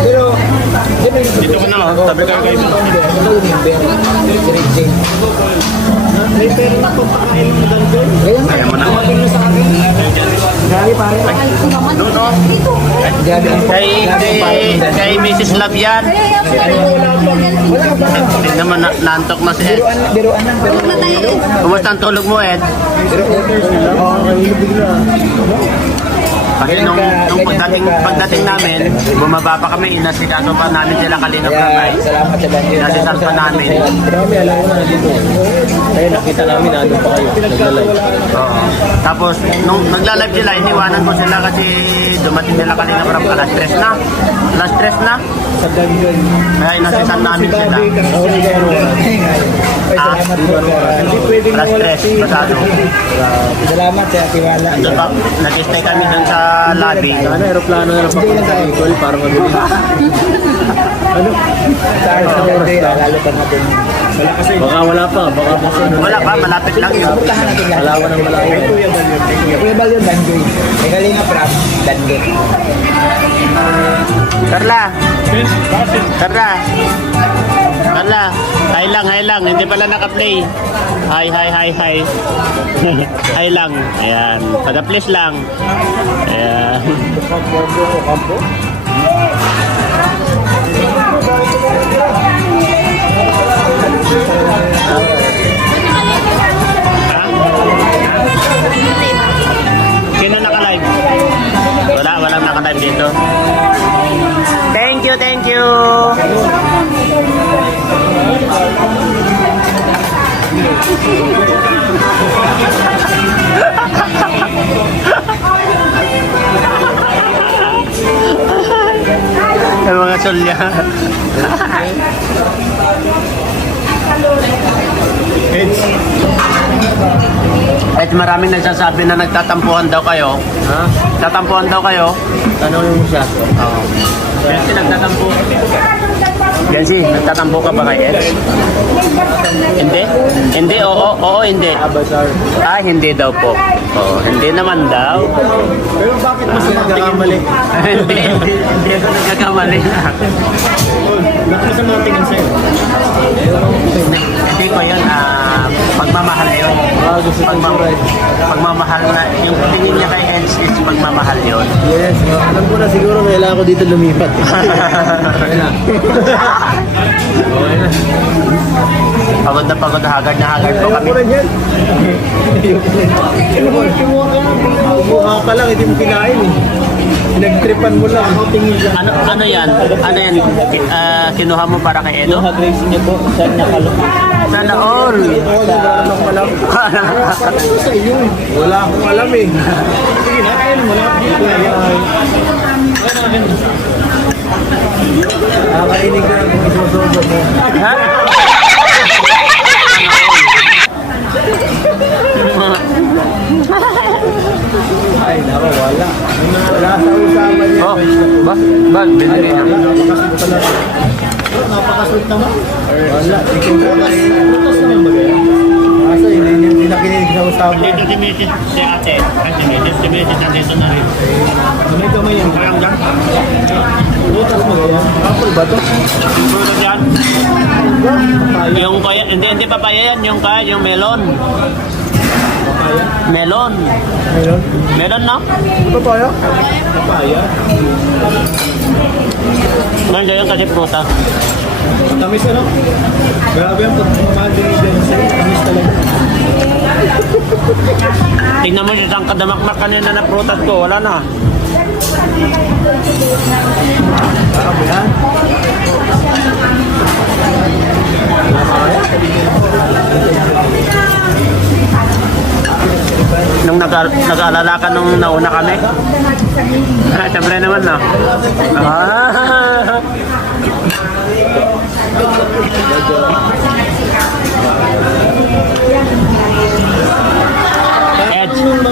Pero, Dito ka na, tabi ka kayo. may pera na po pakain mo doon doon. Kaya mo na. tawagin mo sa akin. Grabe pare. Doon, no? Grabe ang Kay Mrs. Love yan. Wala pa. Hindi naman naantok na si Ed. Biruan lang. Kumusta ang tulog mo, Ed? Kasi nung pagdating namin, bumaba pa kami, inasikaso pa namin sila Kalingap Ramay. Salamat sa banyo. Inasisal pa namin. Marami alam ko na dito. Kaya nakita namin ano pa kayo. Naglalay. Oo. Tapos, nung nagla-live sila, iniwanan ko sila kasi dumating nila Kalingap Ram. Alas 3 na. Alas 3 na. Sa ganyan. Kaya inasisal namin sila. Salamat po. Hindi pwedeng Alas mawala 3, pasado. Salamat sa tiwala. Doon pa, nag-stay kami doon sa lobby. Ano, aeroplano na lang papunta sa Nicole para mabilis. Ano? Sa birthday, lalo pa natin. Wala kasi. Baka wala pa. Baka Wala pa, malapit lang yun. Puntahan natin yan. Alawa ng malaki. Kuya Balyon, Danjoy. May Kalinga Prab, Danjoy. Carla! Carla! Carla! Hi lang. Hindi pala naka-play. Hi. Hi lang. Ayan. Pada-please lang. Ayan. Sino naka-live? Walang naka-live dito. Thank you. Yung mga sulya. At maraming nagsasabi na nagtatampuhan daw kayo. Ha? Tatampuhan daw kayo. Tanongin mo siya. Oo. Kasi nagtatampo. Yancy, nagtatampo ka ba kay Ed? Hindi? Hindi, oo, hindi. Abasar. Hindi daw po. Oo, hindi naman daw. Pero bakit mas nagkakamali? Hindi ako nagkakamali. Bakit mas matingin sa'yo? Hindi ko yun, pagmamahal yun. Pagmamahal na, yung tingin niya kay Ed is pagmamahal yun. Yes, alam ko na siguro kailangan ko dito lumipat. Okay na. Pagod na hagard po Ayaw kami. ko rin yan. Mukha ka lang, hindi mo kinain eh. Pinagtripan mo lang. Ano yan? Kinuha mo para kay Edo? Hag-race niya po, saan niya kalok? Sana all! Sa iyo eh. Wala akong alam eh. Sige na, kain mo lang. Nakakainig na kung isusobo mo. Ha? Ay, naku, wala. Wala sa usapan niya. Ba? Binili niya. Napakasweet naman. Wala. Chicken fry. Putas naman ba kaya? Kaso hindi na kinilig sa usapan. Dito si Mrs. si ate. Si Mrs. nandito na rin. May kamay yan. Parang dyan. Putas mo kaya? Apple ba to? Puro dyan. Yung kaya, hindi papaya yan. Yung melon. Papaya? Melon. Meron? Melon, no? Papaya? Papaya? Nandiyan yan kasi prutas. Tamis ano? Grabe ang pagmamahal din dyan sa'yo. Tamis talaga. Tingnan mo isang kadamakmak kanina na prutas ko. Wala na. Grabe ha? Nung nag-aalala ka nung nauna kami. Siyempre naman, no? Ed,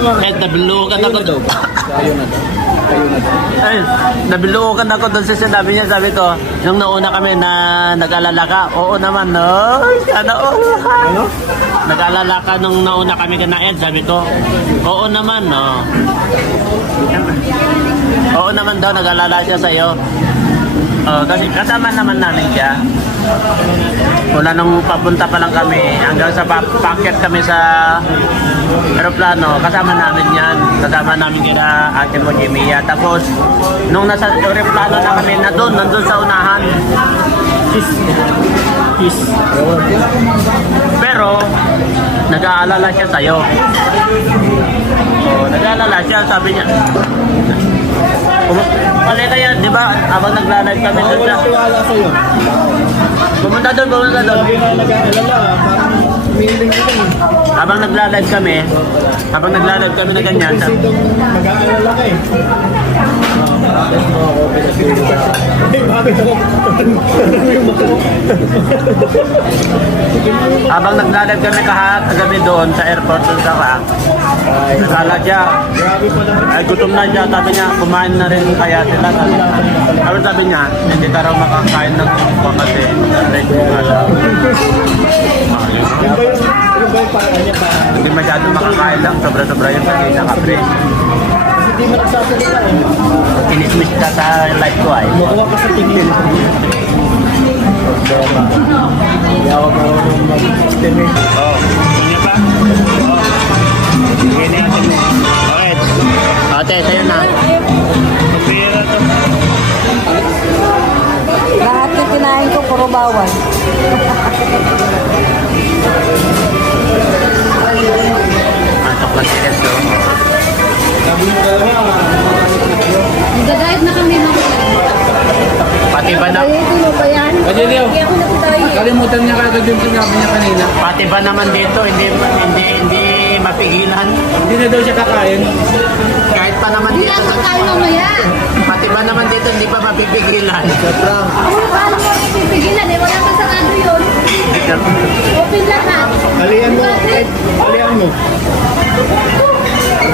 Eh, nabilukan ako doon. Kayo na daw. Kayo na daw. Ay, nabilukan ako doon sa sinabi niya. Sabi ko, nung nauna kami na nag-alala ka, oo naman, no? Sana oo. Ano? Nag-alala ka nung nauna kami ka na Ed, sabi ko, oo naman, no? Oo naman daw, nag-alala siya sa'yo. Oh, kasi kasama naman namin siya. Mula nung papunta pa lang kami, hanggang sa packet kami sa aeroplano, kasama namin yan. Kasama namin kina ate mo, Jimia. Tapos, nung nasa aeroplano na kami, nandun sa unahan. Kiss. Pero, nag-aalala siya sa'yo. Oh, nag-aalala siya, sabi niya. Pali kaya, di ba, habang nagla-live kami doon Wala sa... tiwala sa'yo. Pumunta doon. Sabi na nag-aalala, parang umiiling ka din. Habang nagla-live kami na ganyan. Kasi itong mag-aalala ka eh. Bakit ako? Habang nagla-live kami kagabi doon sa airport doon sa Rock, nagala siya. Grabe pa naman. Ay, gutom na siya. Sabi niya, kumain na rin kaya sila. Sabi niya, hindi ka raw makakain ng kasi ready na siya. Yung ba yung paraan niya pa? Hindi masyado makakain lang. Sobra-sobra yung kanina kapre. Kasi di mo nagsasalita eh. Inismis ka sa live ko ay. Makuha ka sa tingin. Problema. Hindi ako marunong mag-extend eh. Oo. Hindi pa? Oo. Sige na natin. Okay. Ate, sa'yo na. Pira to. Lahat na kinain ko, puro bawal. Antok na si Enzo. Sabi mo talaga, Nagda-diet na kami ng Pati ba na... Ano ba yan? Pajilio, Hindi ako nagda-diet. kalimutan niya kagad yung sinabi niya kanina. Pati ba naman dito, hindi mapigilan. Hindi na daw siya kakain. Kahit pa naman Hindi dito, na kakain mamaya. pati ba naman dito, hindi pa mapipigilan. Sa prank. Ano paano mo pipigilan eh? Wala pa sarado yun. Open lahat. Alian mo. Alian mo.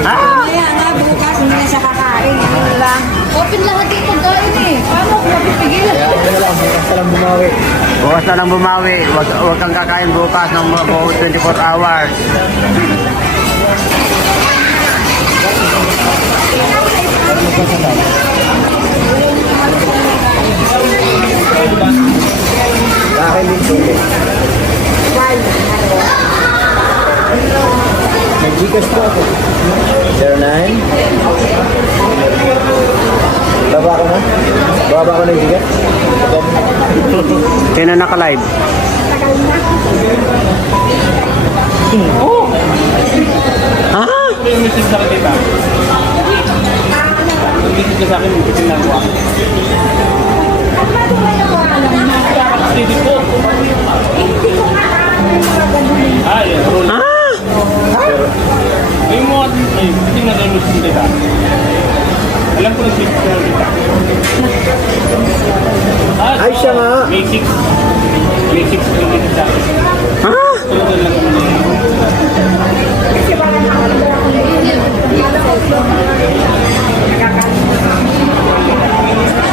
Ah! Mamaya nga bukas, hindi na siya kakain. Ano lang? Open lahat dito kain eh. Paano ako mapipigilan? Kaya ako na lang, bukas ka lang bumawi. Bukas na lang bumawi. Huwag kang kakain bukas ng 24 hours. Dahil dito. Nag-Gcash po ako. 09. Baba ko na? Baba ko ng Gcash? Kaya na naka-live. Ah! Yung message sa akin, diba? Yung message ka sa akin, yung pinagawa. Hindi po. Ah, yan. Roll. Ah! Yung mga, ay, tingnan na yung message nila. Alam ko yung message nila. Ay, siya nga. May 6. May 6 yung message sa akin. Ah! Tulungan lang kami na yun.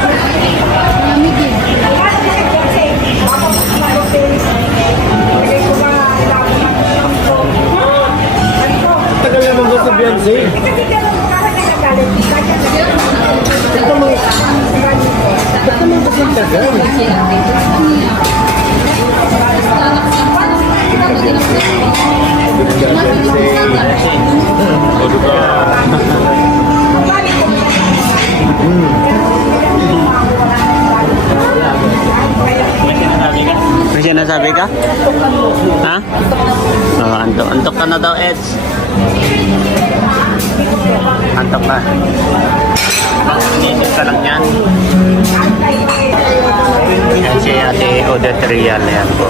Malamig eh. Tagal naman ko sa Beyonce. Ito mo. Ba't naman kasi tagal? May sinasabi ka? Ha? Oh, antok ka na daw, Eds. Antok ka. Inisip ka lang yan. Yan si Ate Odette Real. Yan po.